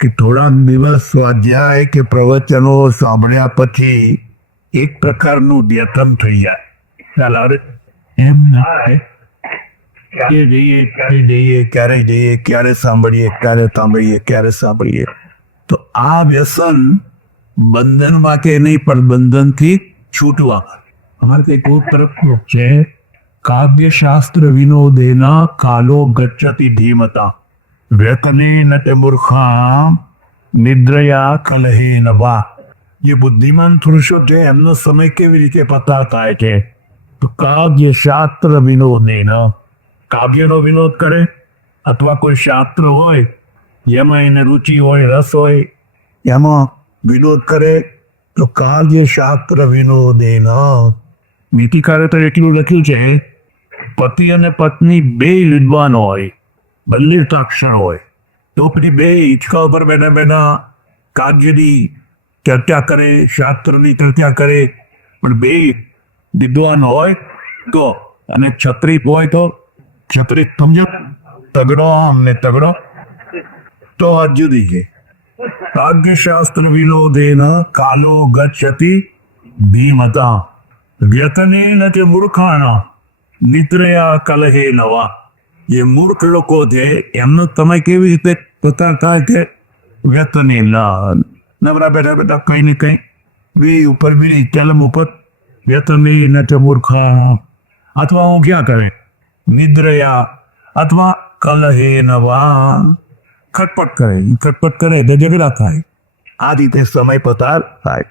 કે થોડાક દિવસ સ્વાધ્યાય કે પ્રવચનો સાંભળ્યા પછી એક પ્રકારનું વ્યસન થઈ જાય. ચાલ અરે એમ ના થાય. ક્યારે સાંભળીએ. તો આ વ્યસન બંધનમાં કે નહીં, પણ બંધનથી છૂટવા અમારે કંઈક તરફ છે. કાવ્યશાસ્ત્ર વિનોદેના કાલો ગચ્છતિ ધીમતા વ્યતને ન તે મૂર્ખા નિદ્રયા કલહે નવા. જે બુદ્ધિમાન પુરુષો છે એમનો સમય કેવી રીતે પસાર થાય છે? તો કાવ્યશાસ્ત્ર વિનોદેન, કાવ્યનો વિનોદ કરે અથવા કોઈ શાસ્ત્ર હોય જેમાં એને રુચિ હોય, રસ હોય, એમાં વિનોદ કરે તો કાવ્યશાસ્ત્ર વિનોદેન. નીતિકારે તો એટલું લખ્યું છે, પતિ અને પત્ની બે વિદ્વાન હોય, બંને સાક્ષર હોય, તો પછી બે હિંચકા ઉપર બેઠા બેઠા કાવ્યની ચર્ચા કરે, શાસ્ત્રની ચર્ચા કરે, પણ બે વિદ્વાન હોય તો, અને ક્ષત્રિય હોય તો, ક્ષત્રિય સમજો, તગડો અમને તગડો, તો આ જુદી છે. કાવ્યશાસ્ત્ર વિનોદેન કાલો ગચ્છતિ ધીમતા વ્યતનેન તે મૂર્ખાણા નિદ્રયા કલહે નવા. જે મૂર્ખ લોકો છે એમનો સમય કેવી રીતે પસાર થાય છે? વ્યતને નવરા બેઠા બેઠા કઈ ને કઈ વી ઉપર વી ચલમ ઉપર વ્યતને ન તે મૂર્ખા, અથવા હું ક્યાં કરે નિદ્રયા, અથવા કલહે નવા, ખટપટ કરે તો ઝઘડા થાય. આ રીતે સમય પસાર થાય.